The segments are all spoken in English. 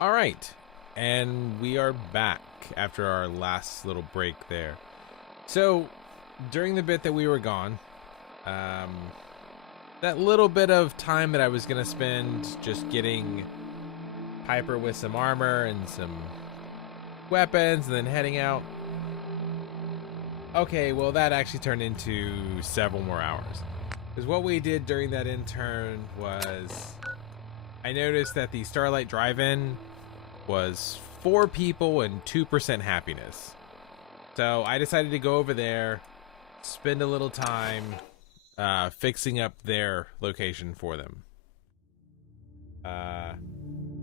All right, and we are back after our last little break there. So, during the bit that we were gone, that little bit of time that I was going to spend just getting Piper with some armor and some weapons and then heading out. Okay, well, that actually turned into several more hours. Because what we did during that intern was I noticed that the Starlight Drive-In was 4 people and 2% happiness. So I decided to go over there, spend a little time fixing up their location for them.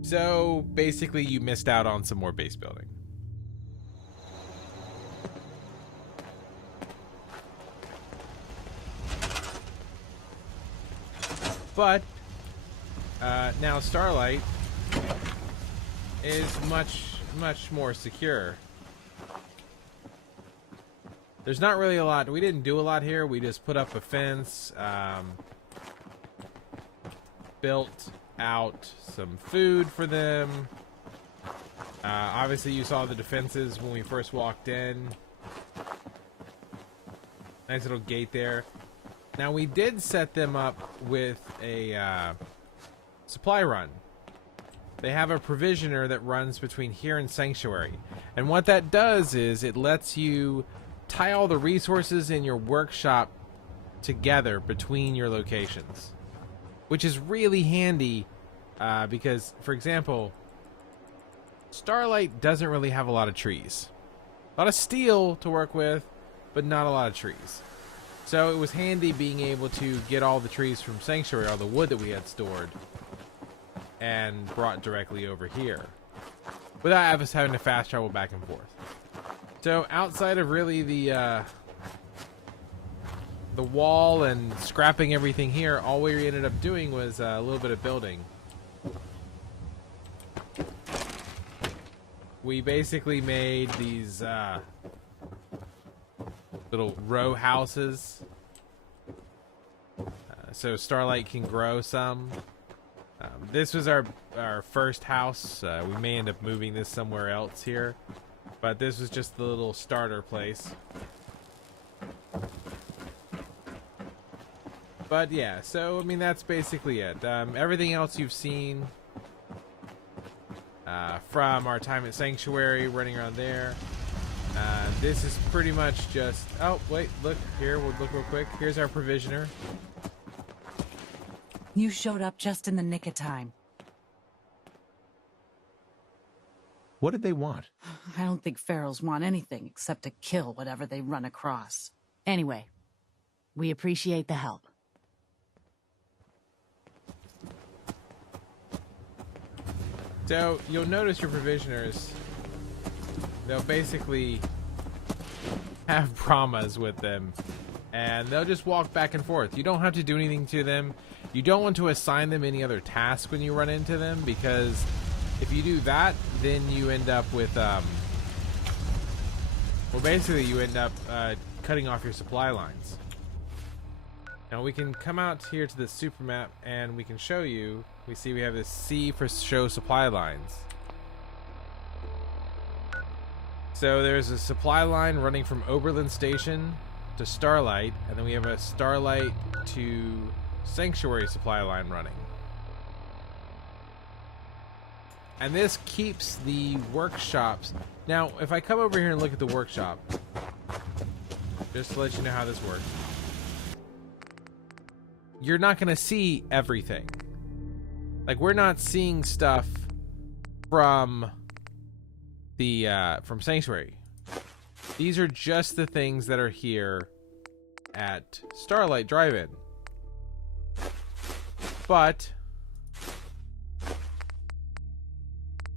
So basically you missed out on some more base building. But now Starlight is much more secure. There's not really a lot. We didn't do a lot here. We just put up a fence, built out some food for them. Obviously, you saw the defenses when we first walked in. Nice little gate there. Now, we did set them up with a supply run. They have a provisioner that runs between here and Sanctuary. And what that does is it lets you tie all the resources in your workshop together between your locations. Which is really handy because, for example, Starlight doesn't really have a lot of trees. A lot of steel to work with, but not a lot of trees. So it was handy being able to get all the trees from Sanctuary, all the wood that we had stored, and brought directly over here, without us having to fast travel back and forth. So outside of really the wall and scrapping everything here, all we ended up doing was a little bit of building. We basically made these little row houses so Starlight can grow some. This was our first house. We may end up moving this somewhere else here, but this was just the little starter place. But yeah, so I mean that's basically it. Everything else you've seen from our time at Sanctuary, running around there. This is pretty much just... Oh, wait, look here. We'll look real quick. Here's our provisioner. You showed up just in the nick of time. What did they want? I don't think ferals want anything except to kill whatever they run across. Anyway, we appreciate the help. So, you'll notice your provisioners, they'll basically have Brahmas with them, and they'll just walk back and forth. You don't have to do anything to them. You don't want to assign them any other task when you run into them, because if you do that, then you end up with, well, basically you end up cutting off your supply lines. Now we can come out here to the super map and we can show you. We see we have this C for show supply lines. So there's a supply line running from Oberlin Station to Starlight, and then we have a Starlight to Sanctuary supply line running. And this keeps the workshops. Now, if I come over here and look at the workshop, just to let you know how this works, you're not going to see everything. Like, we're not seeing stuff from the from Sanctuary. These are just the things that are here at Starlight Drive-In. But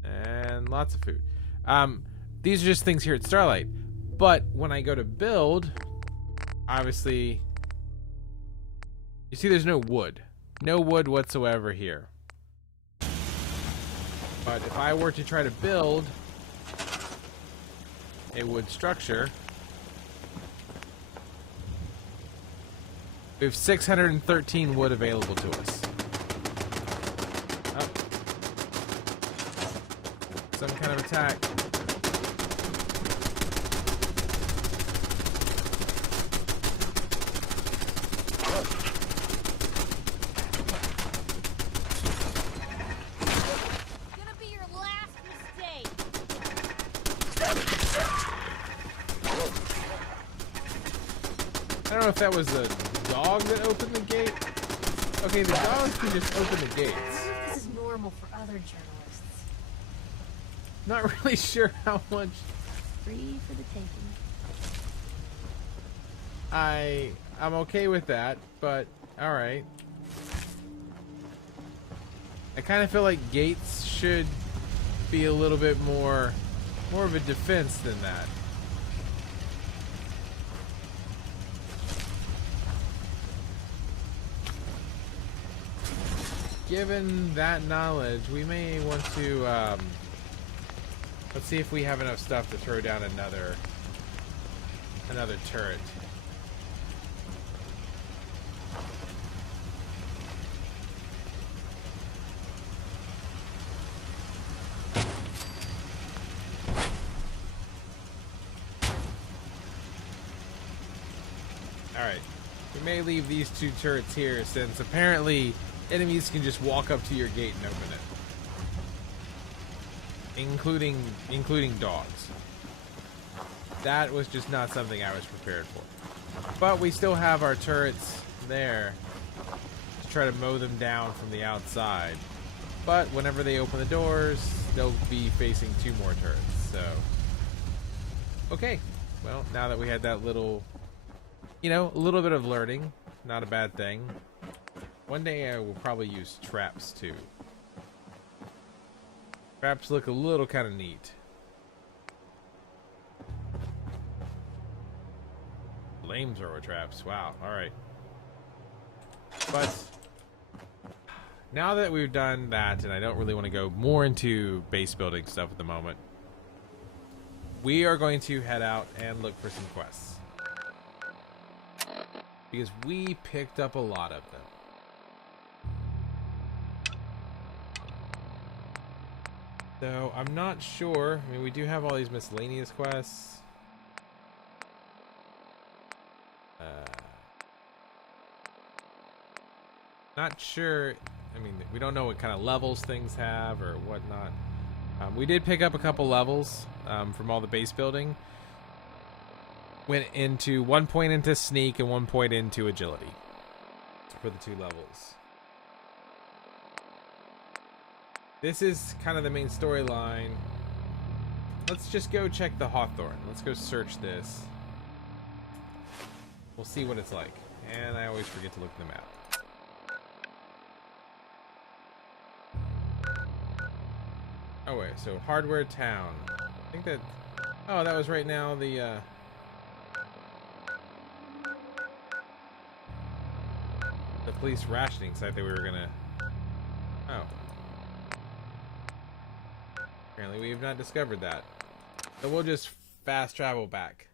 and lots of food. These are just things here at Starlight. But when I go to build, obviously, you see there's no wood. No wood whatsoever here. But if I were to try to build a wood structure, we have 613 wood available to us. Oh. some kind of attack. Gonna be your last mistake. I don't know if that was the dog that opened the gate. Okay, the dogs can just open the gates. This is normal for other journalists. Not really sure how much Free for the taking. I'm okay with that, but all right. I kind of feel like gates should be a little bit more of a defense than that. Given that knowledge, we may want to let's see if we have enough stuff to throw down another turret. Alright. We may leave these 2 turrets here since apparently enemies can just walk up to your gate and open it. Including dogs. That was just not something I was prepared for. But we still have our turrets there to try to mow them down from the outside. But whenever they open the doors, they'll be facing 2 more turrets. So, okay. Well, now that we had that little, a little bit of learning, not a bad thing. One day I will probably use traps too. Traps look a little kind of neat. Flamethrower traps. Wow. All right. But now that we've done that, and I don't really want to go more into base building stuff at the moment, we are going to head out and look for some quests. Because we picked up a lot of them. So, I'm not sure. I mean, we do have all these miscellaneous quests. Not sure. I mean, we don't know what kind of levels things have or whatnot. We did pick up a couple levels from all the base building. Went into 1 point into sneak and 1 point into agility for the 2 levels. This is kind of the main storyline. Let's just go check the Hawthorne. Let's go search this. We'll see what it's like. And I always forget to look at the map. Oh wait, so Hardware Town. I think that... Oh, that was right now the police rationing site that we were gonna... Oh. Apparently we have not discovered that. So we'll just fast travel back.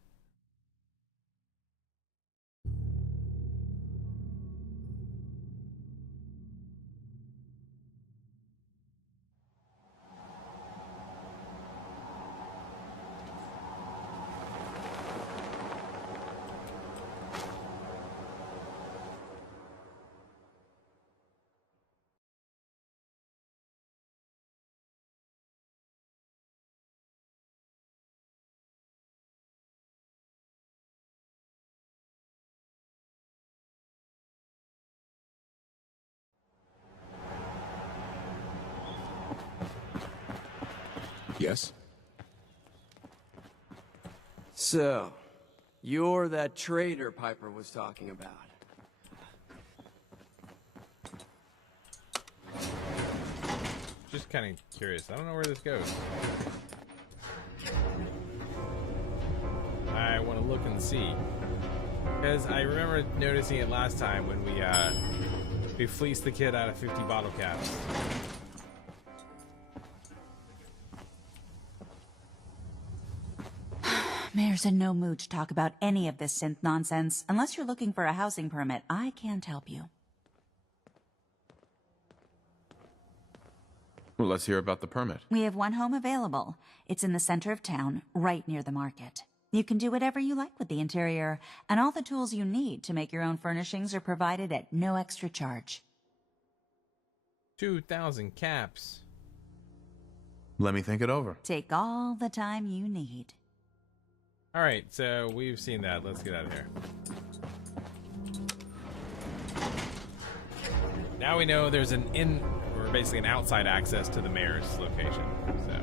Yes? So, you're that traitor Piper was talking about. Just kind of curious. I don't know where this goes. I want to look and see. Because I remember noticing it last time when we fleeced the kid out of 50 bottle caps. Mayor's in no mood to talk about any of this synth nonsense. Unless you're looking for a housing permit, I can't help you. Well, let's hear about the permit. We have one home available. It's in the center of town, right near the market. You can do whatever you like with the interior, and all the tools you need to make your own furnishings are provided at no extra charge. 2,000 caps. Let me think it over. Take all the time you need. All right, so we've seen that. Let's get out of here. Now we know there's an or basically an outside access to the mayor's location. So,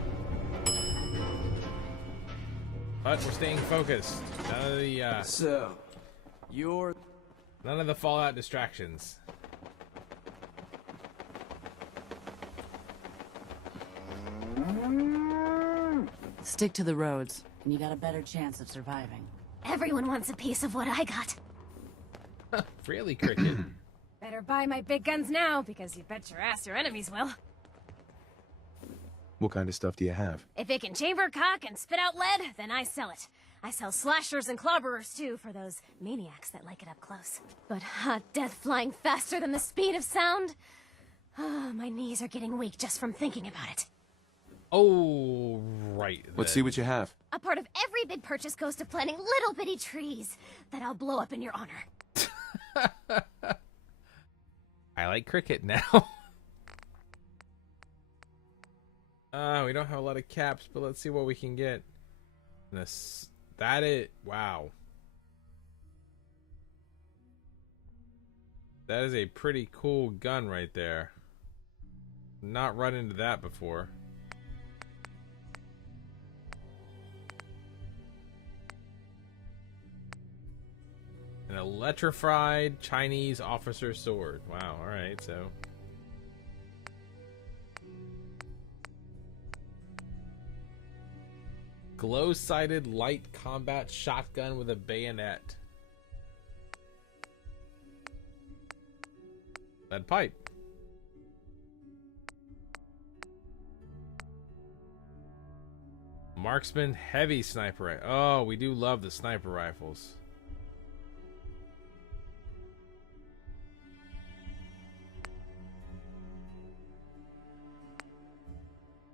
but we're staying focused. None of the So, you're... none of the Fallout distractions. Stick to the roads, and you got a better chance of surviving. Everyone wants a piece of what I got. Really, Cricket? Better buy my big guns now, because you bet your ass your enemies will. What kind of stuff do you have? If it can chamber cock and spit out lead, then I sell it. I sell slashers and clobberers, too, for those maniacs that like it up close. But hot death flying faster than the speed of sound? My knees are getting weak just from thinking about it. Oh, right. Let's see what you have. A part of every big purchase goes to planting little bitty trees that I'll blow up in your honor. I like Cricket now. We don't have a lot of caps, but let's see what we can get. This, wow. That is a pretty cool gun right there. Not run into that before. An electrified Chinese officer sword. Wow, alright, so. Glow-sighted light combat shotgun with a bayonet. Lead pipe. Marksman heavy sniper. Oh, we do love the sniper rifles.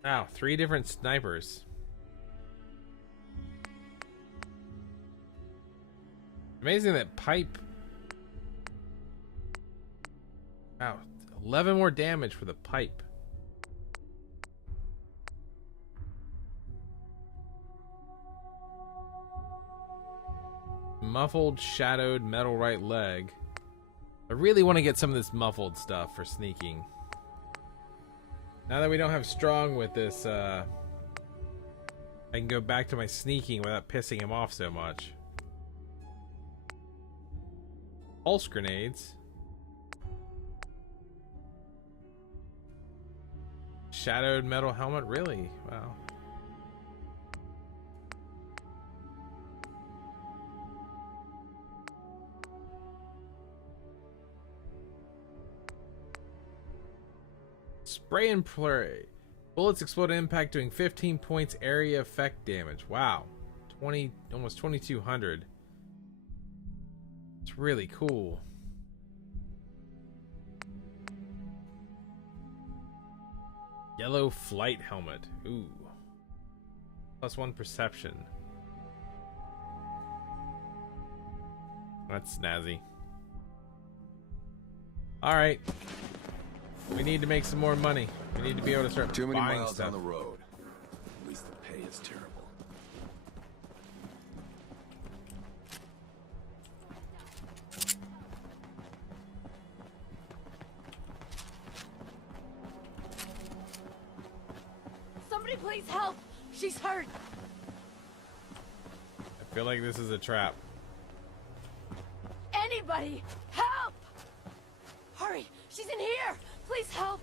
Wow, 3 different snipers. Amazing that pipe. Wow, 11 more damage for the pipe. Muffled, shadowed, metal right leg. I really want to get some of this muffled stuff for sneaking. Now that we don't have strong with this, I can go back to my sneaking without pissing him off so much. Pulse grenades. Shadowed metal helmet, really? Wow. Spray and pray. Bullets explode at impact, doing 15 points area effect damage. Wow. 20, almost 2,200. It's really cool. Yellow flight helmet. Ooh. +1 perception. That's snazzy. Alright. We need to make some more money. We need to be able to start Too many buying miles stuff. on the road. At least the pay is terrible. Somebody please help! She's hurt! I feel like this is a trap. Anybody! Help! Hurry! She's in here! Please help!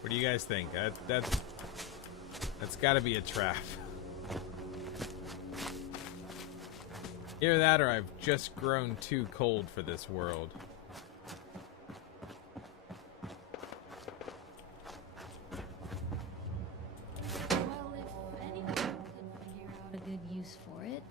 What do you guys think? That's got to be a trap. Either that or I've just grown too cold for this world. Well, if anyone can figure out a good use for it.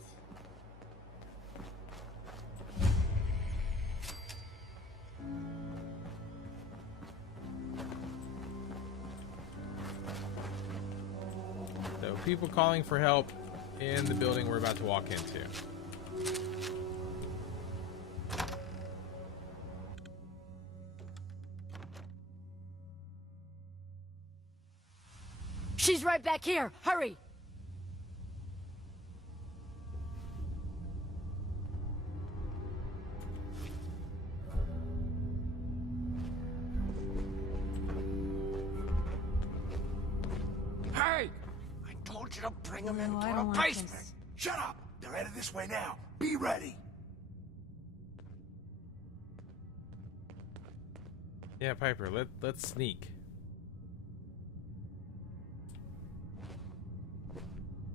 So people calling for help in the building we're about to walk into. She's right back here. Hurry! Hey! I told you to bring them into the basement! Shut up! They're headed this way now. Be ready! Yeah, Piper, let's sneak.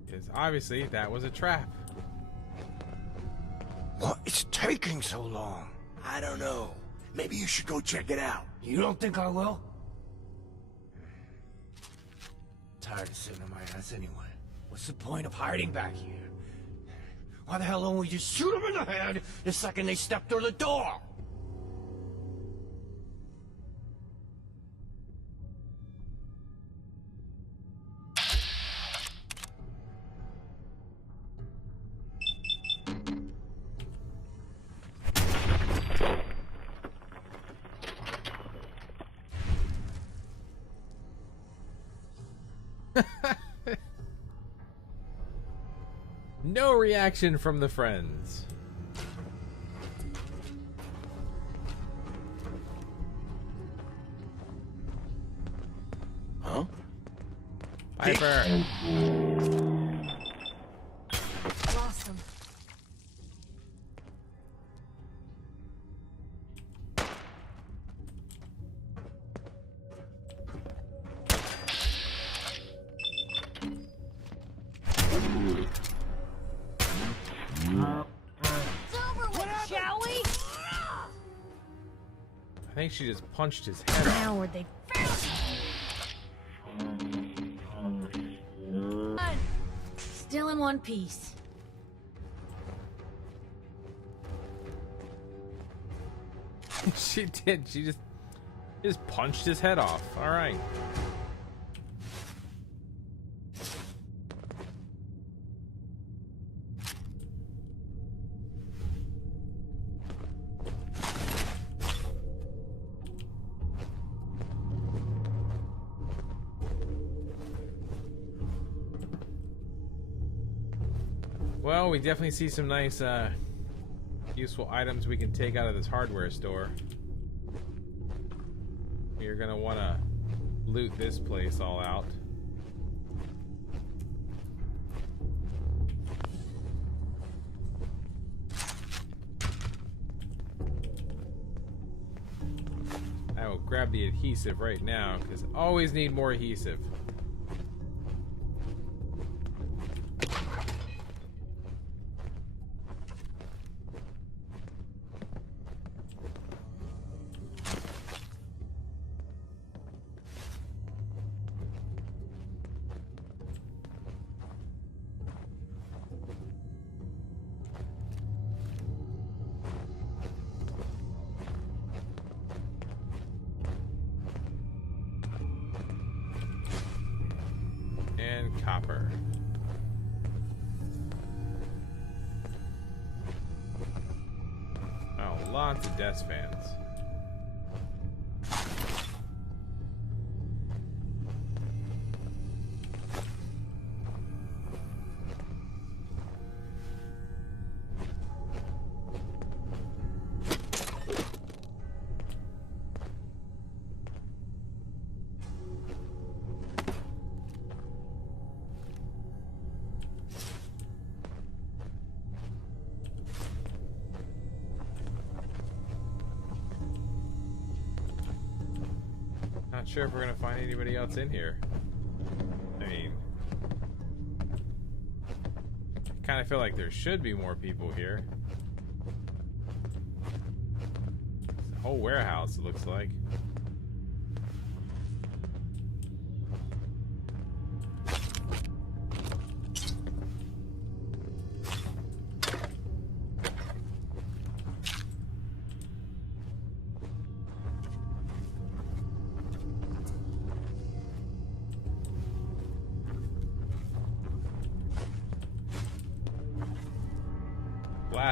Because obviously that was a trap. What is taking so long? I don't know. Maybe you should go check it out. You don't think I will? Tired of sitting on my ass anyway. What's the point of hiding back here? Why the hell don't we just shoot them in the head the second they step through the door? No reaction from the friends. Huh? Piper. Lost him. I think she just punched his head off. Now where'd they Still in one piece. She did. She just punched his head off. All right. Well, we definitely see some nice, useful items we can take out of this hardware store. You're gonna want to loot this place all out. I will grab the adhesive right now, because always need more adhesive. And copper. Oh, lots of desk fans. Not sure if we're gonna find anybody else in here. I mean, I kind of feel like there should be more people here. It's a whole warehouse, it looks like.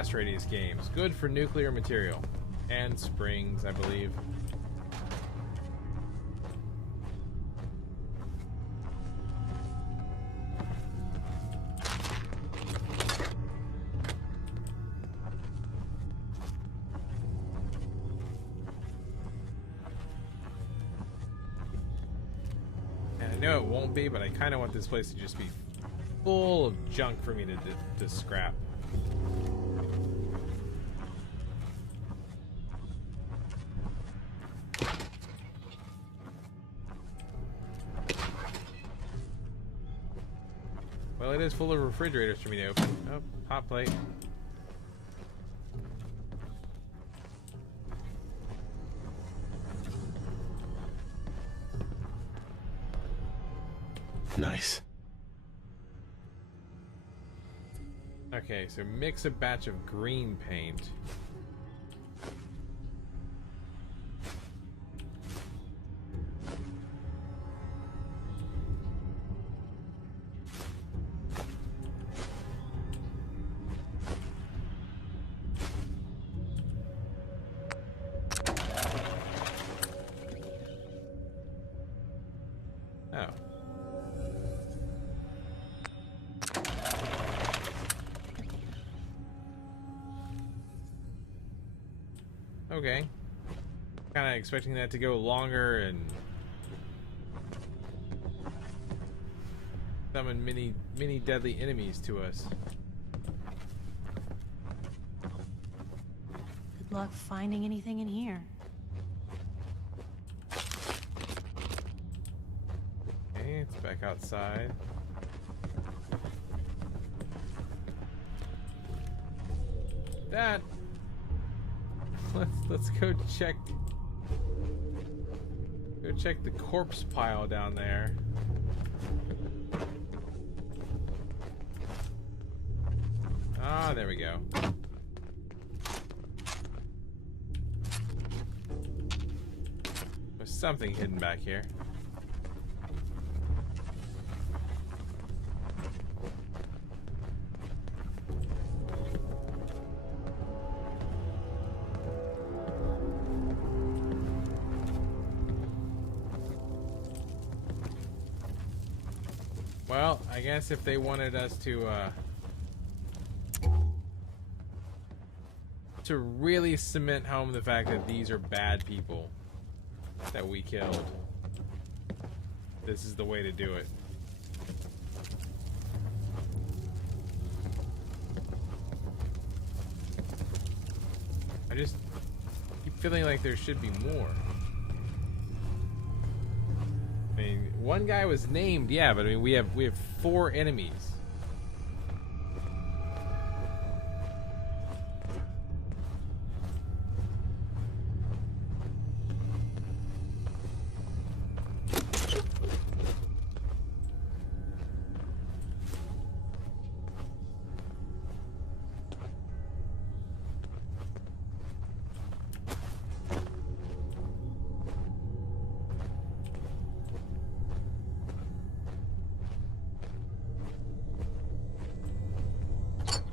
blast radius games. Good for nuclear material. And springs, I believe. And I know it won't be, but I kind of want this place to just be full of junk for me to scrap. Well, it is full of refrigerators for me to open. Oh, hot plate. Nice. Okay, so mix a batch of green paint. Oh. Okay. Kind of expecting that to go longer and summon many deadly enemies to us. Good luck finding anything in here. Okay, it's back outside. That. Let's go check. Go check the corpse pile down there. Ah, there we go. There's something hidden back here. Well, I guess if they wanted us to really cement home the fact that these are bad people that we killed, this is the way to do it. I just keep feeling like there should be more. I mean, one guy was named, yeah, but I mean we have 4 enemies.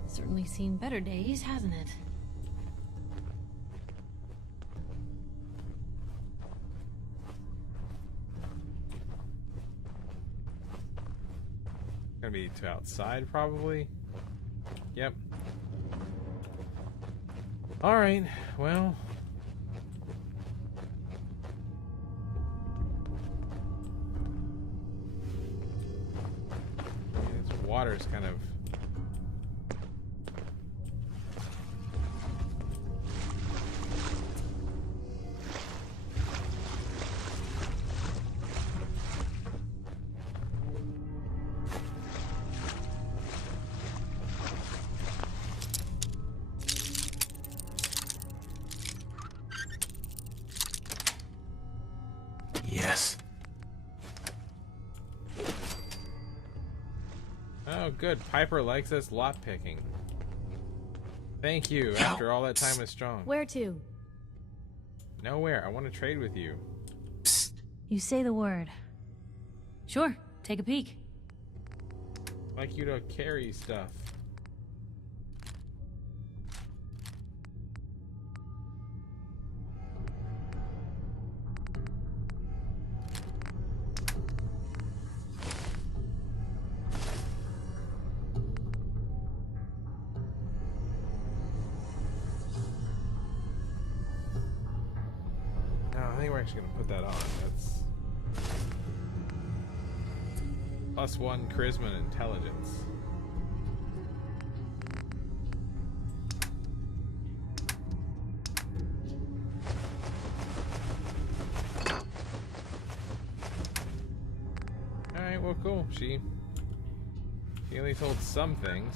Certainly seen better days, hasn't it? Gonna be to outside, probably. Yep. All right. Well. This water's kind of. Yes. Oh, good. Piper likes us lot picking. Thank you. After all that time with Strong. Where to? Nowhere. I want to trade with you. You say the word. Sure, take a peek. I'd like you to carry stuff. actually gonna put that on. That's +1 charisma and intelligence. Alright, well cool. She at least holds some things.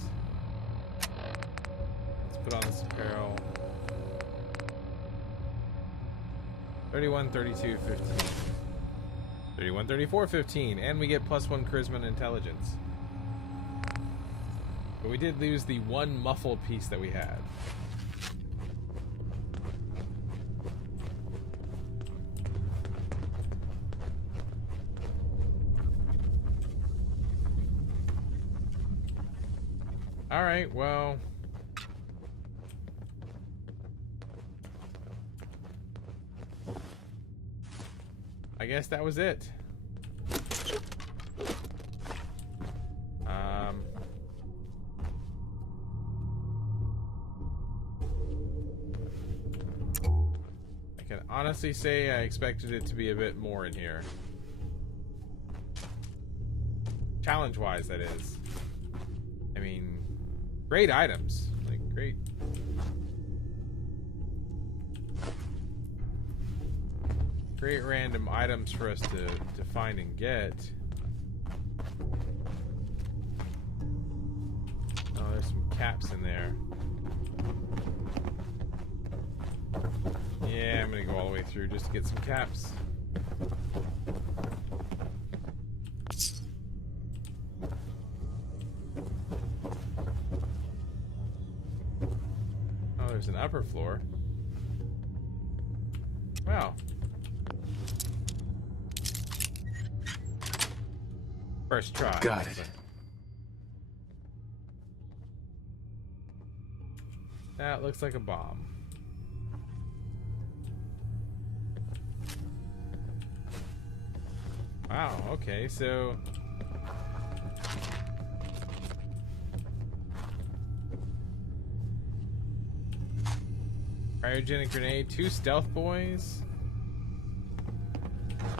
Let's put on this apparel. 31, 32, 15. 31, 34, 15. And we get +1 charisma and intelligence. But we did lose the one muffled piece that we had. Alright, well... I guess that was it. I can honestly say I expected it to be a bit more in here. Challenge-wise, that is. I mean, great items. Like, great. Great random items for us to find and get. Oh, there's some caps in there. Yeah, I'm gonna go all the way through just to get some caps. Oh, there's an upper floor. Wow. First try. Got it. That looks like a bomb. Wow, okay, so... Cryogenic grenade, 2 stealth boys,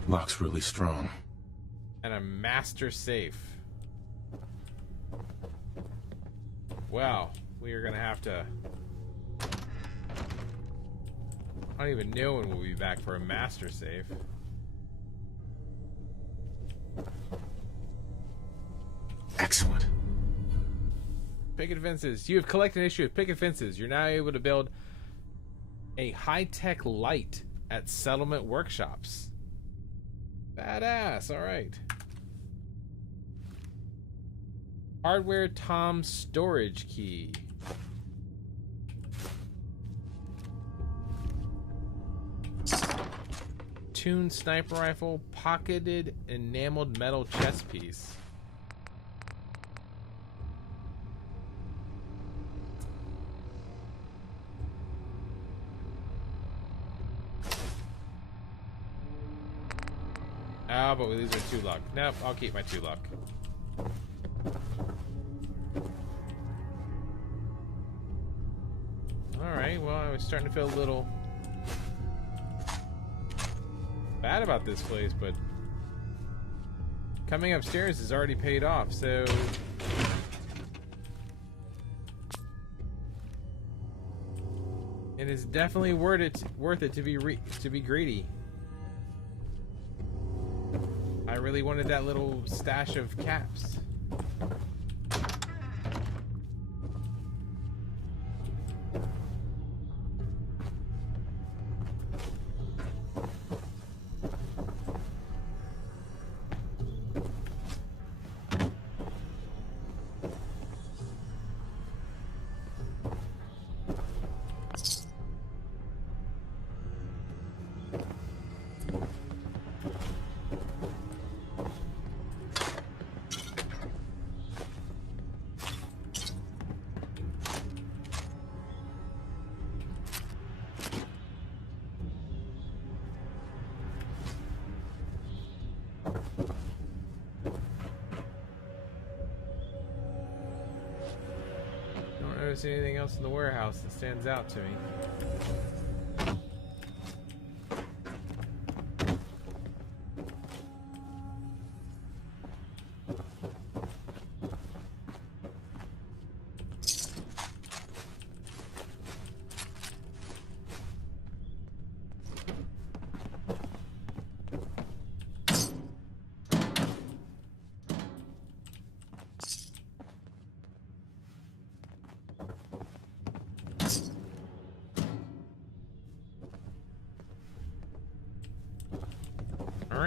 Lock's really strong. and a master safe. Well, we are gonna have to... I don't even know when we'll be back for a master safe. Excellent. Picket fences. You have collected an issue of picket fences. You're now able to build a high-tech light at settlement workshops. Badass. All right. Hardware Tom storage key. Tuned sniper rifle, pocketed enameled metal chest piece. Ah, but we lose our 2 luck. Nope, I'll keep my 2 luck. Alright, well, I was starting to feel a little bad about this place, but coming upstairs has already paid off, so it is definitely worth it to be greedy. I really wanted that little stash of caps. Don't see anything else in the warehouse that stands out to me.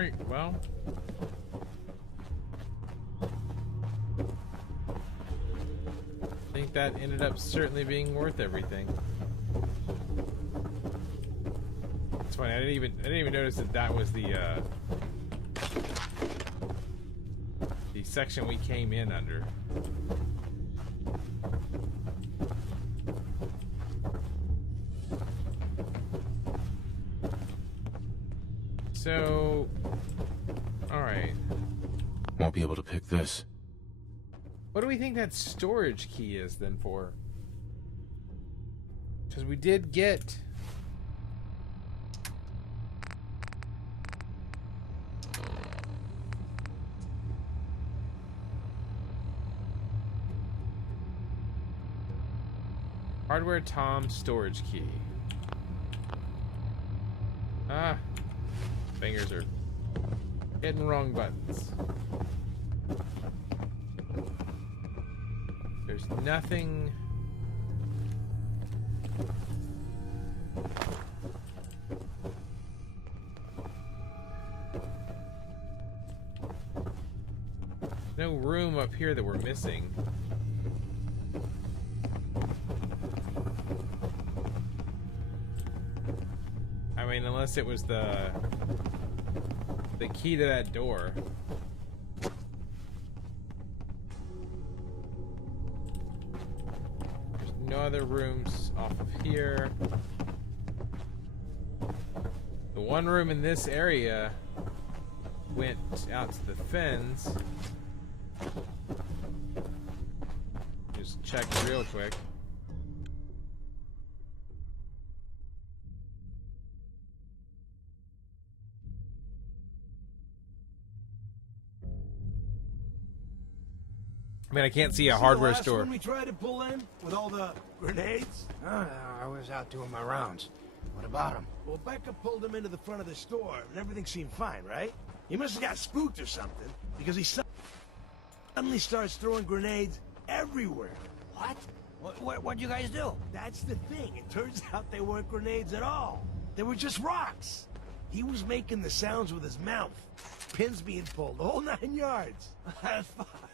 Alright, well. I think that ended up certainly being worth everything. It's funny, I didn't even notice that was the section we came in under. So, alright. Won't be able to pick this. What do we think that storage key is then for? Because we did get... Hardware Tom storage key. Ah. Fingers are hitting wrong buttons. There's nothing. No room up here that we're missing. I mean, unless it was the key to that door. There's no other rooms off of here. The one room in this area went out to the fens. Just check real quick. I mean, I can't see a hardware store. When we tried to pull in with all the grenades? I was out doing my rounds. What about him? Well, Becca pulled him into the front of the store, and everything seemed fine, right? He must have got spooked or something, because he suddenly starts throwing grenades everywhere. What? What'd you guys do? That's the thing. It turns out they weren't grenades at all. They were just rocks. He was making the sounds with his mouth. Pins being pulled, the whole 9 yards.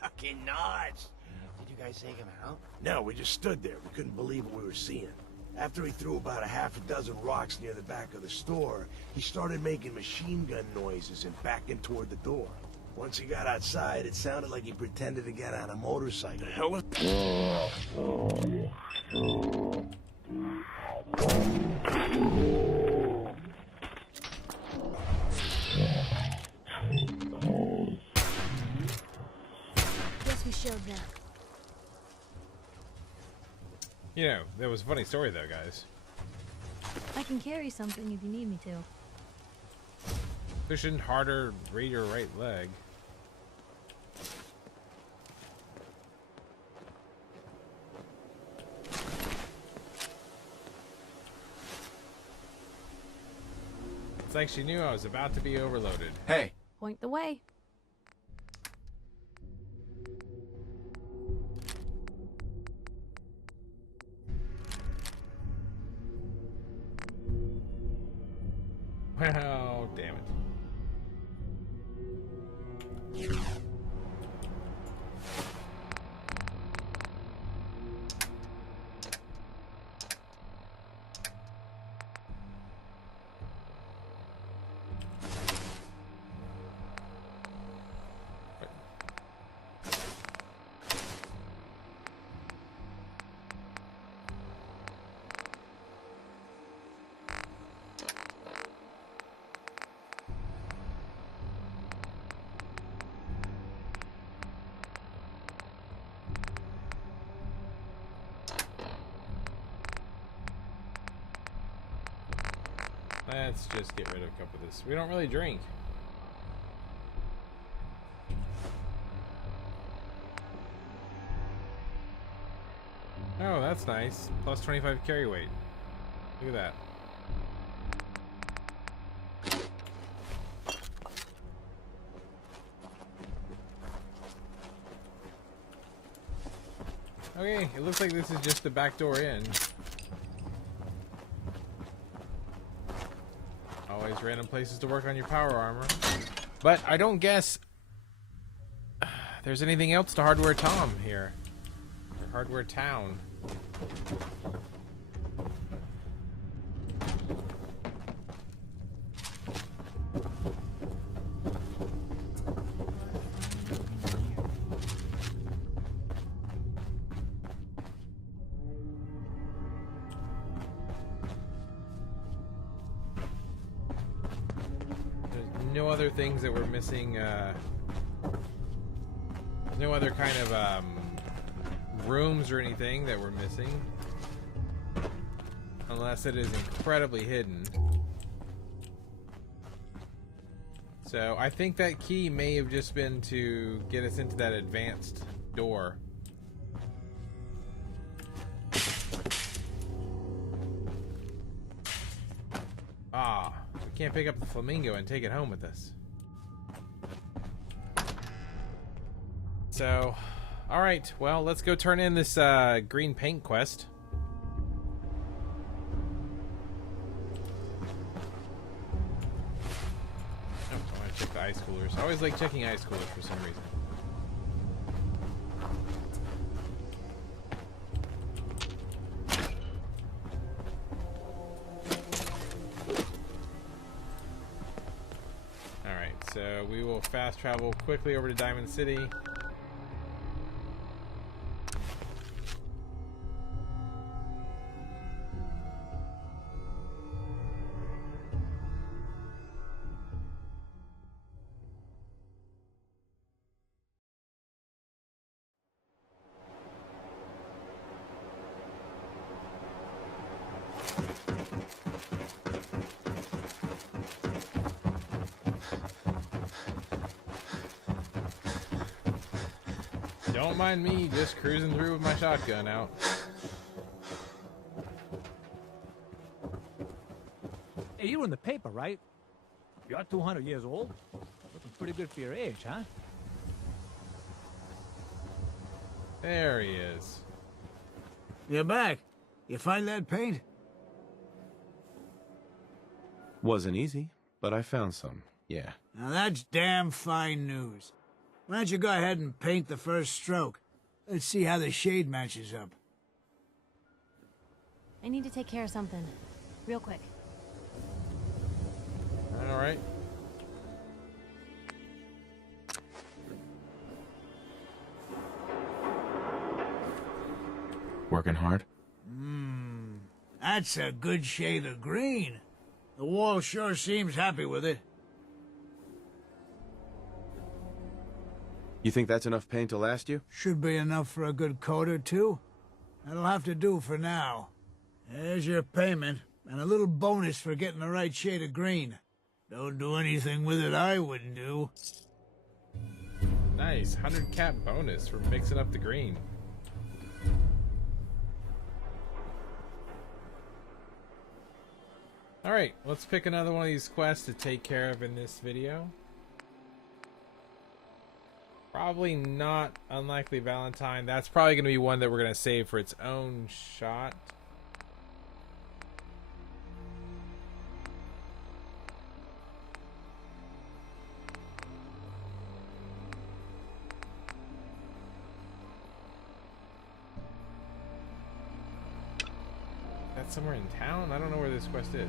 Fucking nuts. Did you guys take him out? No, we just stood there. We couldn't believe what we were seeing. After he threw about a half a dozen rocks near the back of the store, he started making machine gun noises and backing toward the door. Once he got outside, it sounded like he pretended to get on a motorcycle. Guess we showed them. You know, that was a funny story though, guys. I can carry something if you need me to. Pushing harder, read your right leg. It's like she knew I was about to be overloaded. Hey! Point the way. Well, damn it. Let's just get rid of a cup of this. We don't really drink. Oh, that's nice. Plus 25 carry weight. Look at that. Okay, it looks like this is just the back door in. Always random places to work on your power armor. But I don't guess there's anything else to Hardware Tom here. Or Hardware Town. No other things that we're missing, no other kind of rooms or anything that we're missing, unless it is incredibly hidden. So I think that key may have just been to get us into that advanced door. Ah, we can't pick up the flamingo and take it home with us. So, alright, well, let's go turn in this green paint quest. Oh, I want to check the ice coolers. I always like checking ice coolers for some reason. So we will fast travel quickly over to Diamond City. Don't mind me just cruising through with my shotgun out. Hey, you were in the paper, right? You're 200 years old. Looking pretty good for your age, huh? There he is. You're back. You find that paint? Wasn't easy, but I found some. Yeah. Now that's damn fine news. Why don't you go ahead and paint the first stroke? Let's see how the shade matches up. I need to take care of something. Real quick. Alright. Working hard? That's a good shade of green. The wall sure seems happy with it. You think that's enough paint to last you? Should be enough for a good coat or two. That'll have to do for now. There's your payment, and a little bonus for getting the right shade of green. Don't do anything with it I wouldn't do. Nice. 100 cap bonus for mixing up the green. Alright, let's pick another one of these quests to take care of in this video. Probably not Unlikely Valentine. That's probably going to be one that we're going to save for its own shot. That's somewhere in town? I don't know where this quest is.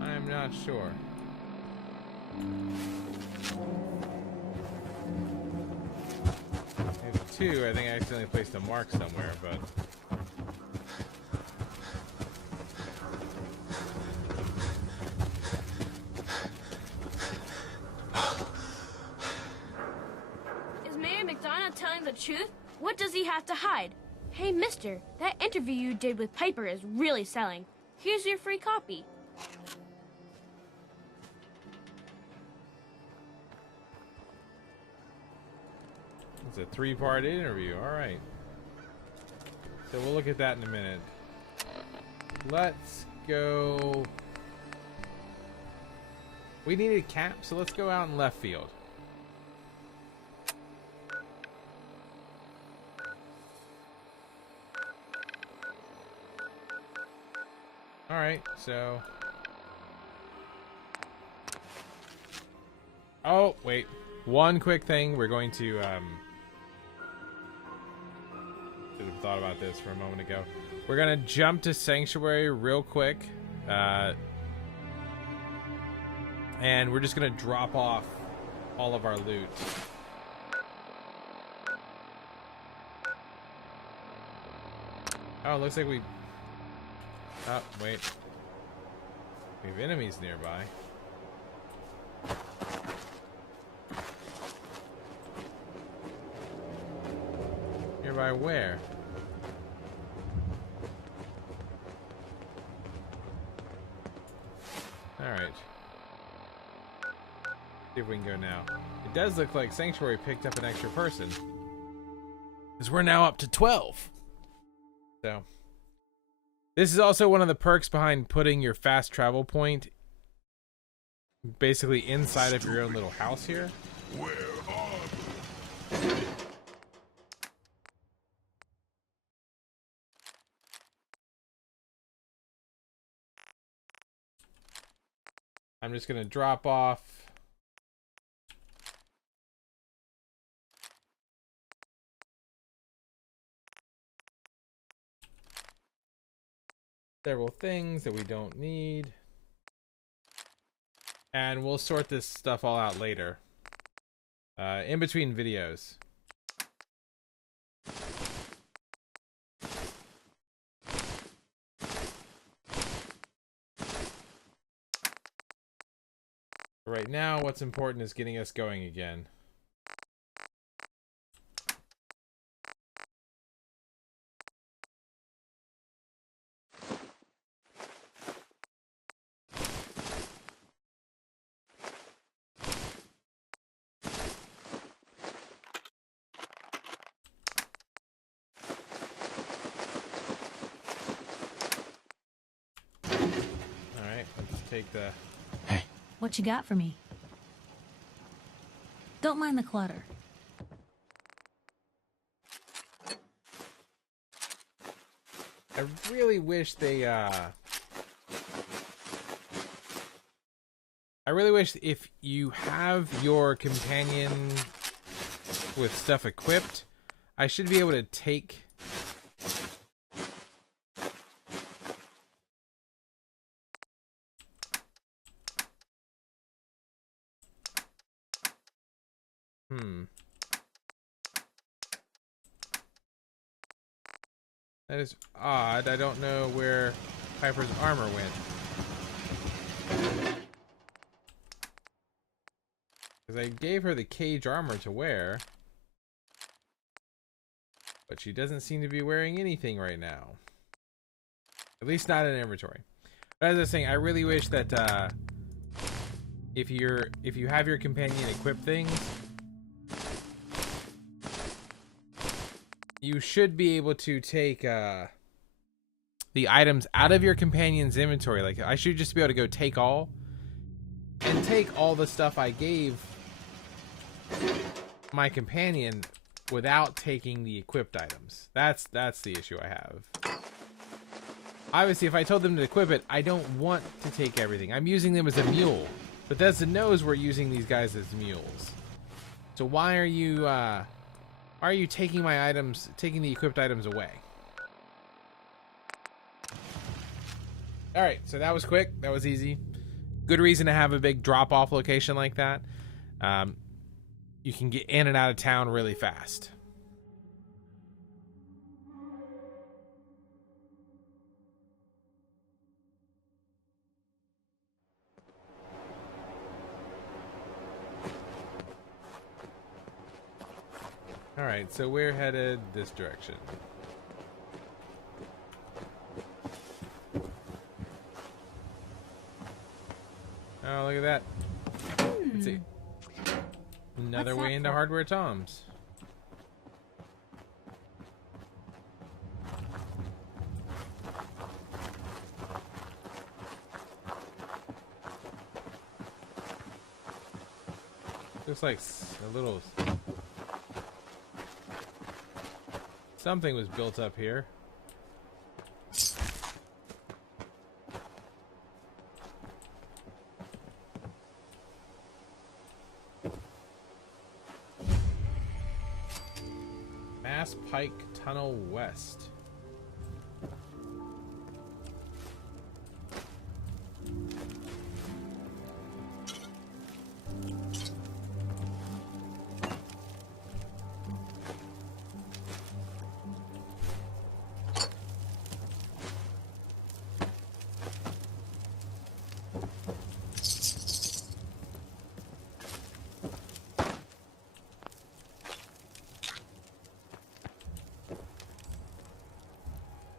I'm not sure. There's two. I think I accidentally placed a mark somewhere, but... Is Mayor McDonough telling the truth? What does he have to hide? Hey, mister, that interview you did with Piper is really selling. Here's your free copy. It's a 3-part interview. All right. So we'll look at that in a minute. Let's go. We needed a cap, so let's go out in left field. All right, so. Oh, wait. One quick thing. We're going to, should have thought about this for a moment ago. We're going to jump to Sanctuary real quick. And we're just going to drop off all of our loot. Oh, looks like we... Oh, wait. We have enemies nearby. Nearby where? Alright. See if we can go now. It does look like Sanctuary picked up an extra person. Because we're now up to 12. So. This is also one of the perks behind putting your fast travel point basically inside of your own little house here. Where are you? I'm just going to drop off several things that we don't need. And we'll sort this stuff all out later. In between videos. Right now, what's important is getting us going again. Alright, let's take the... What you got for me? Don't mind the clutter. I really wish they, I really wish if you have your companion with stuff equipped, I should be able to take... That is odd. I don't know where Piper's armor went. Because I gave her the cage armor to wear. But she doesn't seem to be wearing anything right now. At least not in inventory. But as I was saying, I really wish that if you have your companion equip things, you should be able to take the items out of your companion's inventory. Like, I should just be able to go take all. And take all the stuff I gave my companion without taking the equipped items. That's the issue I have. Obviously, if I told them to equip it, I don't want to take everything. I'm using them as a mule. Bethesda knows we're using these guys as mules. So why are you taking my items, taking the equipped items away? Alright, so that was quick. That was easy. Good reason to have a big drop-off location like that. You can get in and out of town really fast. Alright, so we're headed this direction. Oh, look at that. Let's see. Another way into Hardware Tom's. Looks like a little... something was built up here. Mass Pike Tunnel West.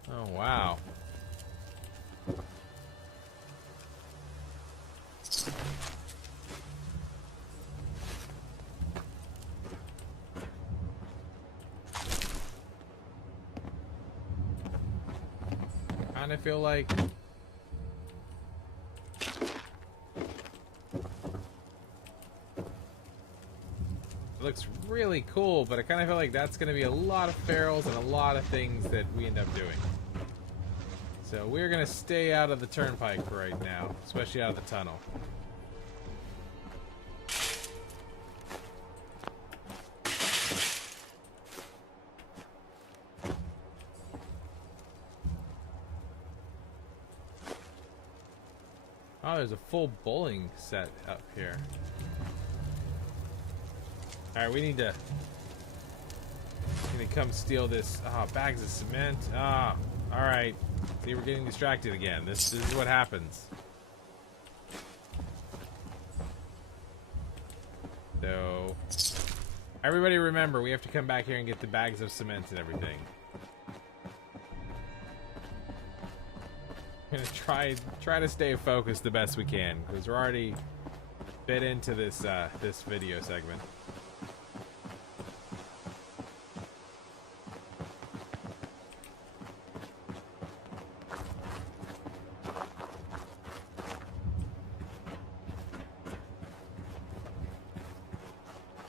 Oh, wow. Kind of feel like it looks really cool, but I kind of feel like that's going to be a lot of ferals and a lot of things that we end up doing. So we're going to stay out of the turnpike right now, especially out of the tunnel. Oh, there's a full bowling set up here. Alright, we need to come steal this. Ah, bags of cement. Ah, alright. See, we're getting distracted again. This is what happens. So, everybody remember, we have to come back here and get the bags of cement and everything. I'm gonna try to stay focused the best we can, because we're already bit into this this video segment.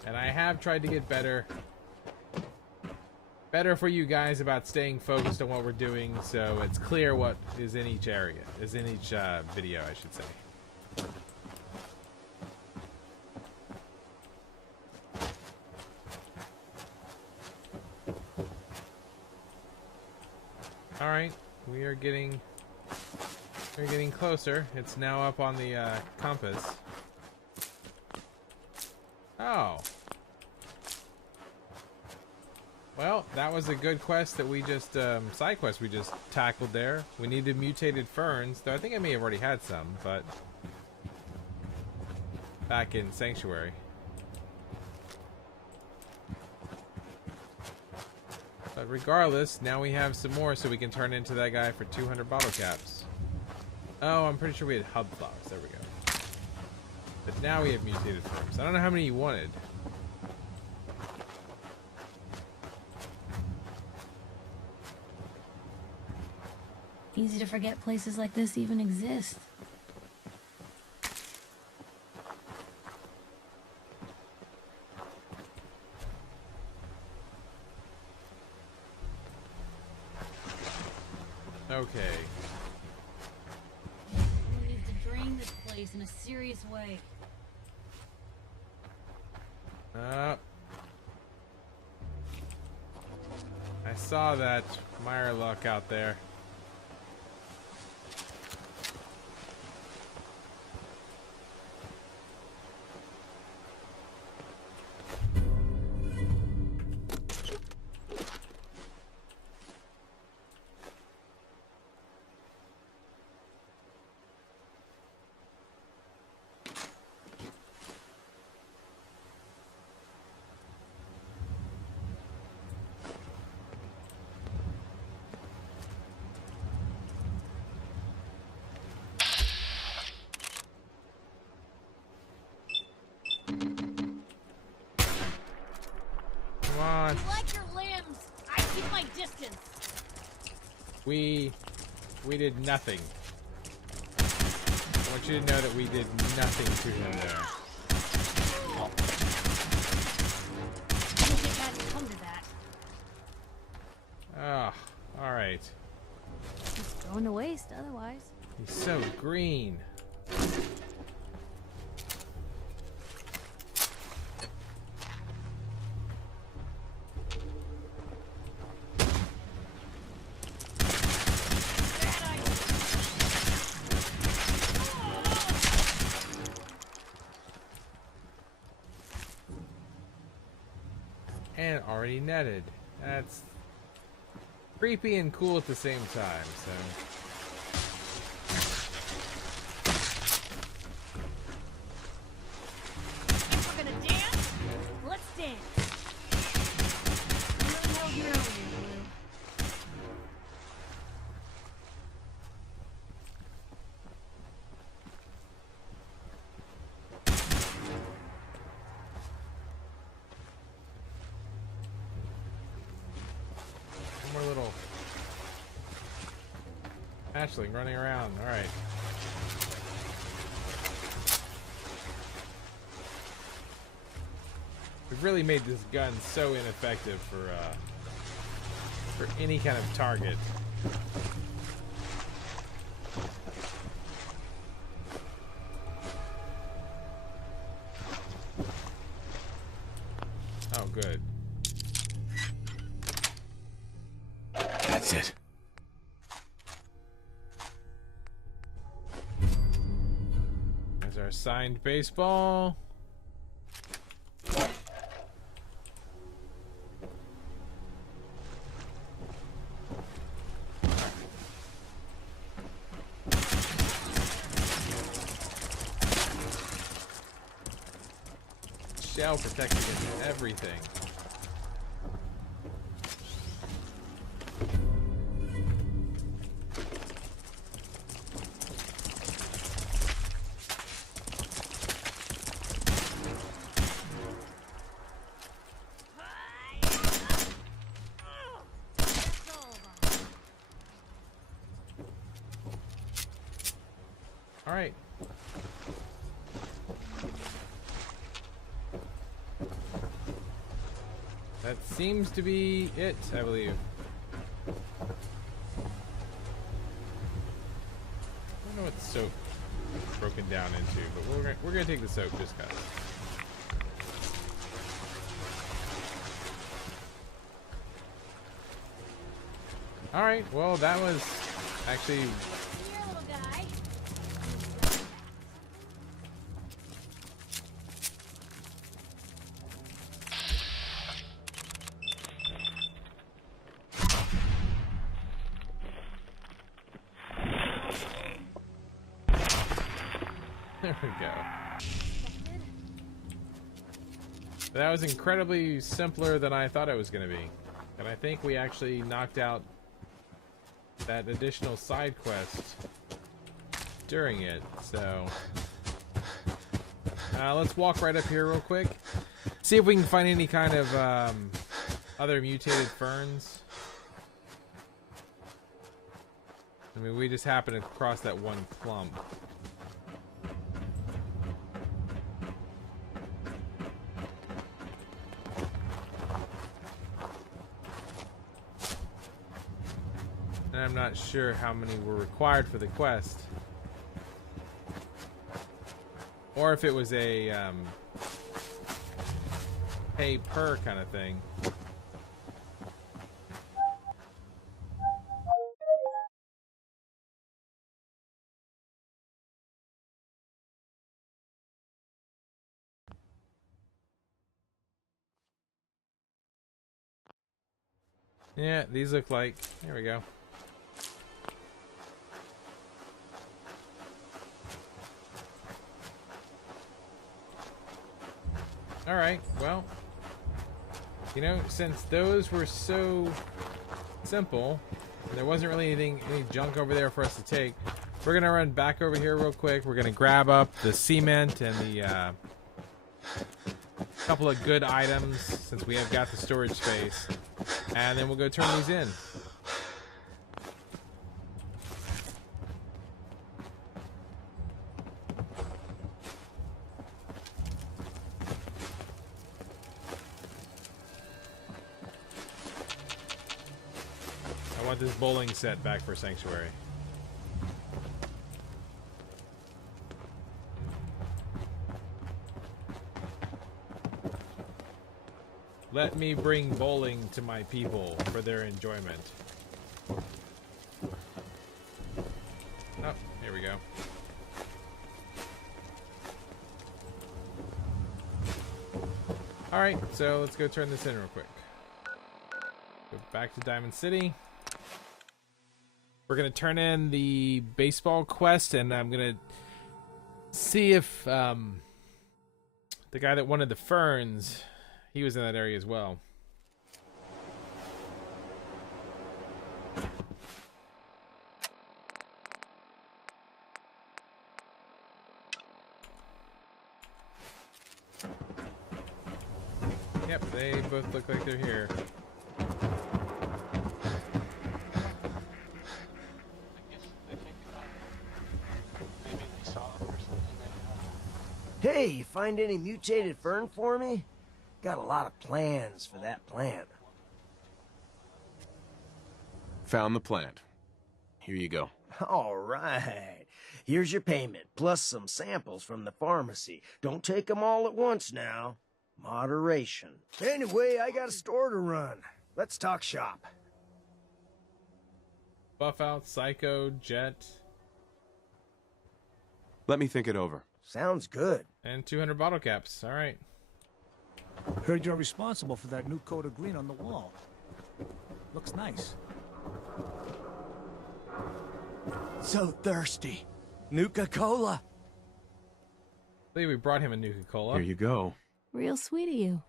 And I have tried to get better for you guys about staying focused on what we're doing, so it's clear what is in each area, is in each video, I should say. All right, we're getting closer. It's now up on the compass. Oh. Well, that was a good quest that we just, side quest we just tackled there. We needed mutated ferns, though I think I may have already had some, but back in Sanctuary. But regardless, now we have some more so we can turn into that guy for 200 bottle caps. Oh, I'm pretty sure we had hub flowers. There we go. But now we have mutated ferns. I don't know how many you wanted. Easy to forget places like this even exist. Okay. We need to drain this place in a serious way. I saw that Mirelurk out there. Come on. Like your limbs, I keep my distance. We did nothing. I want you to know that we did nothing to him there. Oh, alright. It's going to waste otherwise. He's so green. And already netted. That's creepy and cool at the same time, so. We're gonna dance? Let's dance. What the hell's going on here, Blue? One more little hatchling running around. All right. We've really made this gun so ineffective for any kind of target. Oh, good. That's it. There's our signed baseball. Shell protects against everything. All right. That seems to be it, I believe. I don't know what the soap is broken down into, but we're gonna take the soap just cause. All right. Well, that was actually. Here, little guy. There we go. That was incredibly simpler than I thought it was going to be. And I think we actually knocked out that additional side quest during it. So let's walk right up here real quick. See if we can find any kind of other mutated ferns. I mean, we just happened to cross that one clump. And I'm not sure how many were required for the quest. Or if it was a pay per kind of thing. Yeah, these look like, there we go. Alright, well, you know, since those were so simple, there wasn't really any junk over there for us to take, we're going to run back over here real quick. We're going to grab up the cement and the couple of good items, since we have got the storage space, and then we'll go turn these in. want this bowling set back for Sanctuary. Let me bring bowling to my people for their enjoyment. Oh, here we go. Alright, so let's go turn this in real quick. Go back to Diamond City. We're gonna turn in the baseball quest, and I'm gonna see if the guy that wanted the ferns, he was in that area as well. Yep, they both look like they're here. Hey, you find any mutated fern for me? Got a lot of plans for that plant. Found the plant. Here you go. All right. Here's your payment, plus some samples from the pharmacy. Don't take them all at once now. Moderation. Anyway, I got a store to run. Let's talk shop. Buff out, Psycho, Jet, Let me think it over. Sounds good. and 200 bottle caps. All right. Heard you're responsible for that new coat of green on the wall. Looks nice. So thirsty. Nuka-Cola. I believe we brought him a Nuka-Cola. Here you go. Real sweet of you.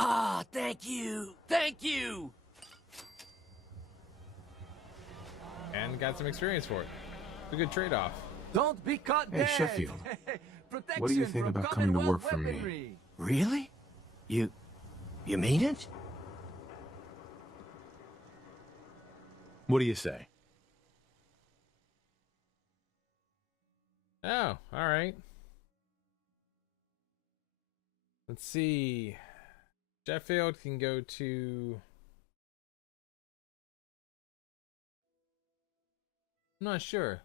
Ah, thank you. Thank you. And got some experience for it. It's a good trade-off. Don't be caught Hey, dead. Sheffield. What do you think about coming to work for me? Really? You mean it? What do you say? Oh, all right. Let's see. Sheffield can go to... I'm not sure.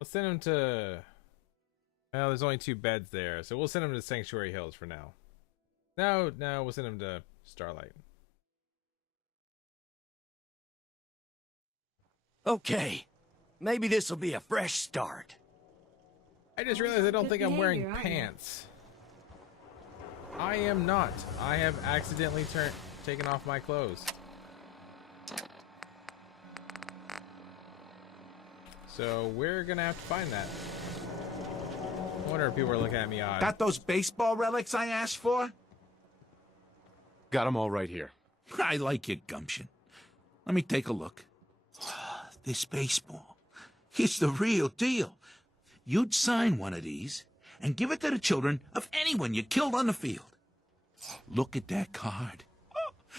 Let's send him to... Well, there's only 2 beds there, so we'll send him to Sanctuary Hills for now. No, we'll send him to Starlight. Okay. Maybe this will be a fresh start. I just realized I don't Good think I'm wearing behavior, aren't you? pants. I am not. I have accidentally taken off my clothes. So we're gonna have to find that. I wonder if people are looking at me odd. Got those baseball relics I asked for? Got them all right here. I like your gumption. Let me take a look. This baseball, it's the real deal. You'd sign one of these and give it to the children of anyone you killed on the field. Look at that card.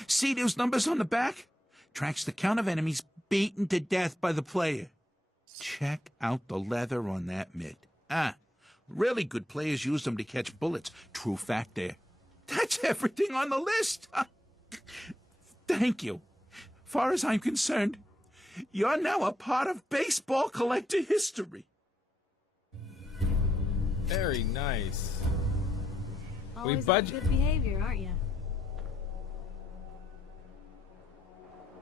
See those numbers on the back? Tracks the count of enemies beaten to death by the player. Check out the leather on that mitt. Really good players use them to catch bullets. True fact there. That's everything on the list. Thank you. Far as I'm concerned, you're now a part of baseball collector history. Very nice. Always budget- on good behavior, aren't you?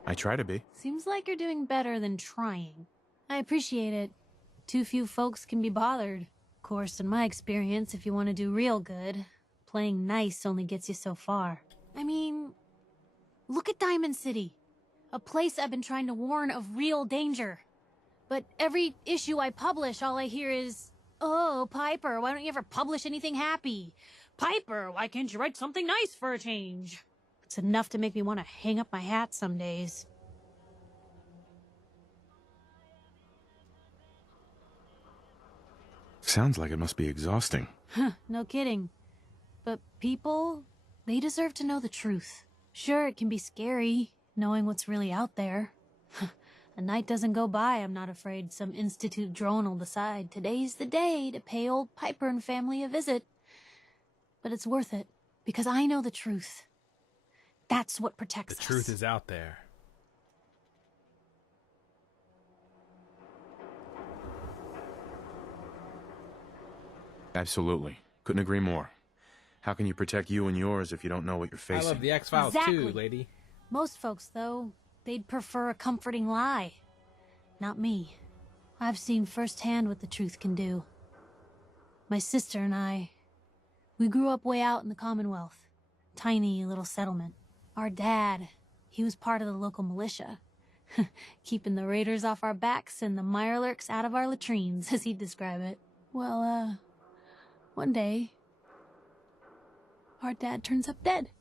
I try to be. Seems like you're doing better than trying. I appreciate it. Too few folks can be bothered. Of course, in my experience, if you want to do real good, playing nice only gets you so far. I mean, look at Diamond City. A place I've been trying to warn of real danger. But every issue I publish, all I hear is, "Oh, Piper, why don't you ever publish anything happy? Piper, why can't you write something nice for a change?" It's enough to make me want to hang up my hat some days. Sounds like it must be exhausting. No kidding. But people, they deserve to know the truth. Sure, it can be scary, knowing what's really out there. A night doesn't go by, I'm not afraid some Institute drone will decide today's the day to pay old Piper and family a visit. But it's worth it, because I know the truth. That's what protects The us. truth is out there. Absolutely. Couldn't agree more. How can you protect you and yours if you don't know what you're I facing? love the X-Files Exactly. too, lady. Most folks, though, they'd prefer a comforting lie. Not me. I've seen firsthand what the truth can do. My sister and I, we grew up way out in the Commonwealth. Tiny little settlement. Our dad, he was part of the local militia. Keeping the raiders off our backs and the mirelurks out of our latrines, as he'd describe it. Well, one day, our dad turns up dead.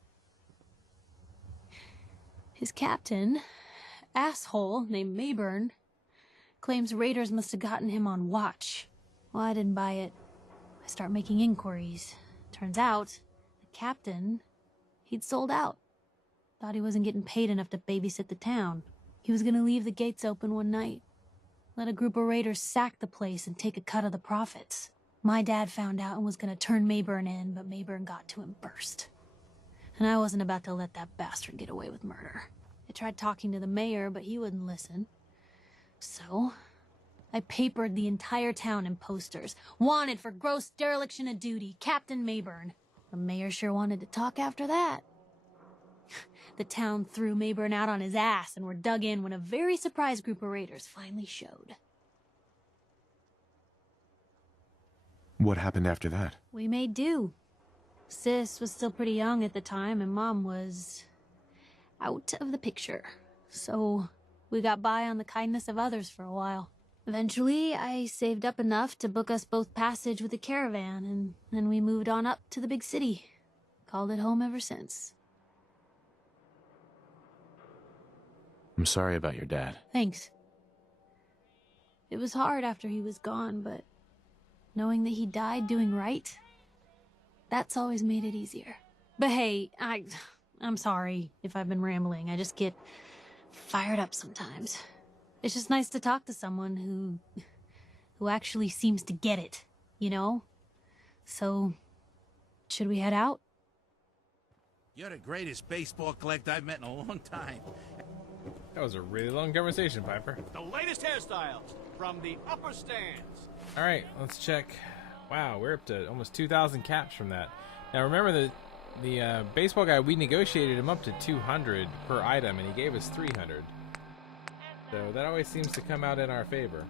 His captain, asshole named Mayburn, claims raiders must have gotten him on watch. Well, I didn't buy it. I start making inquiries. Turns out, the captain, he'd sold out. Thought he wasn't getting paid enough to babysit the town. He was gonna leave the gates open one night. Let a group of raiders sack the place and take a cut of the profits. My dad found out and was gonna turn Mayburn in, but Mayburn got to him first. And I wasn't about to let that bastard get away with murder. I tried talking to the mayor, but he wouldn't listen. So, I papered the entire town in posters. Wanted for gross dereliction of duty, Captain Mayburn. The mayor sure wanted to talk after that. The town threw Mayburn out on his ass and were dug in when a very surprised group of raiders finally showed. What happened after that? We made do. Sis was still pretty young at the time, and Mom was out of the picture. So we got by on the kindness of others for a while. Eventually, I saved up enough to book us both passage with a caravan, and then we moved on up to the big city. Called it home ever since. I'm sorry about your dad. Thanks. It was hard after he was gone, but knowing that he died doing right, that's always made it easier. But hey, I'm sorry if I've been rambling. I just get fired up sometimes. It's just nice to talk to someone who actually seems to get it, you know? So, should we head out? You're the greatest baseball collector I've met in a long time. That was a really long conversation, Piper. The latest hairstyles from the upper stands. All right, let's check. Wow, we're up to almost 2,000 caps from that. Now remember the baseball guy, we negotiated him up to 200 per item, and he gave us 300. So that always seems to come out in our favor.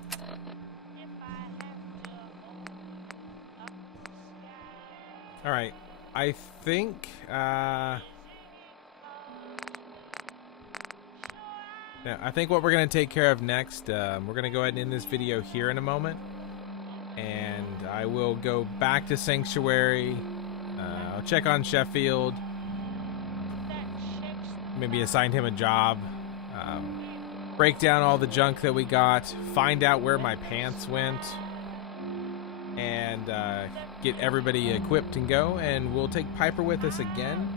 All right, I think. Now, I think what we're going to take care of next, we're going to go ahead and end this video here in a moment. And I will go back to Sanctuary. I'll check on Sheffield. Maybe assign him a job. Break down all the junk that we got. Find out where my pants went. And get everybody equipped and go. And we'll take Piper with us again.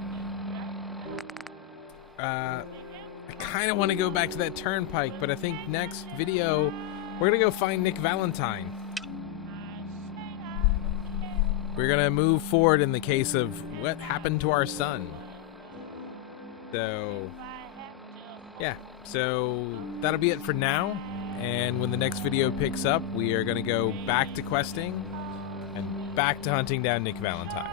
I kind of want to go back to that turnpike, but I think next video we're gonna go find Nick Valentine. We're gonna move forward in the case of what happened to our son. So yeah, so that'll be it for now, and when the next video picks up, we are gonna go back to questing and back to hunting down Nick Valentine.